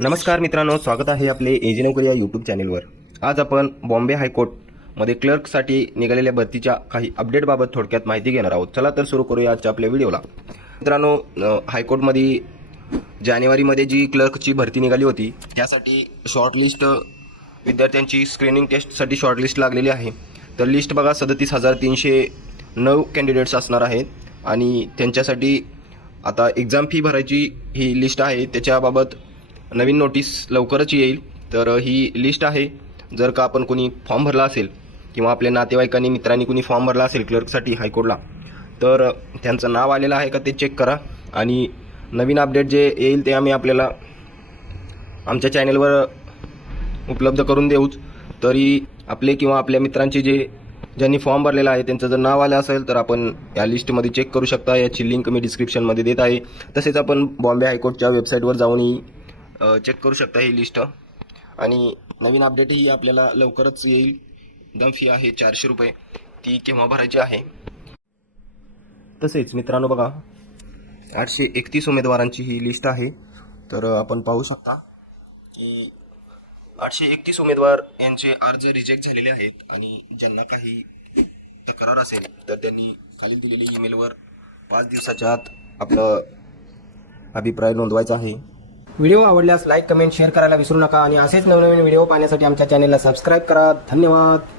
नमस्कार मित्रांनो स्वागत आहे आपले एजी या यूट्यूब चॅनेलवर आज आपण बॉम्बे हायकोर्टमध्ये क्लर्कसाठी निघालेल्या भरतीच्या काही अपडेटबाबत थोडक्यात माहिती घेणार आहोत. चला तर सुरू करूया आजच्या आपल्या व्हिडिओला. मित्रांनो हायकोर्टमध्ये जानेवारीमध्ये जी क्लर्कची भरती निघाली होती त्यासाठी शॉर्टलिस्ट विद्यार्थ्यांची स्क्रीनिंग टेस्टसाठी शॉर्टलिस्ट लागलेली आहे. तर लिस्ट बघा सदतीस हजार तीनशे नऊ कॅन्डिडेट्स असणार आहेत आणि त्यांच्यासाठी आता एक्झाम फी भरायची ही लिस्ट आहे. त्याच्याबाबत नवीन नोटीस लवकरच येईल. तर ही लिस्ट आहे. जर का आपण कोणी फॉर्म भरला असेल किंवा आपल्या नातेवाईकांनी मित्रांनी कोणी फॉर्म भरला असेल क्लर्कसाठी हायकोर्टला तर त्यांचं नाव आलेलं आहे का ते चेक करा. आणि नवीन अपडेट जे येईल ते आम्ही आपल्याला आमच्या चॅनेलवर उपलब्ध करून देऊच. तरी आपले किंवा आपल्या मित्रांचे जे ज्यांनी फॉर्म भरलेला आहे त्यांचं जर नाव आलं असेल तर आपण या लिस्टमध्ये चेक करू शकता. याची लिंक मी डिस्क्रिप्शनमध्ये देत आहे. तसेच आपण बॉम्बे हायकोर्टच्या वेबसाईटवर जाऊनही चेक करू शकता ही लिस्ट आणि नवीन अपडेटही आपल्याला लवकरच येईल. दम फी आहे चारशे रुपये. ती केव्हा भरायची आहे? तसेच मित्रांनो बघा आठशे एकतीस उमेदवारांची ही लिस्ट आहे. तर आपण पाहू शकता की आठशे एकतीस उमेदवार यांचे अर्ज रिजेक्ट झालेले आहेत आणि ज्यांना काही तक्रार असेल तर त्यांनी खाली दिलेल्या ईमेलवर पाच दिवसाच्या आत आपलं अभिप्राय नोंदवायचा आहे. व्हिडिओ आवडल्यास लाईक कमेंट शेअर करायला विसरू नका आणि असेच नवनवीन व्हिडिओ पाहण्यासाठी आमच्या चॅनेलला सबस्क्राईब करा. धन्यवाद.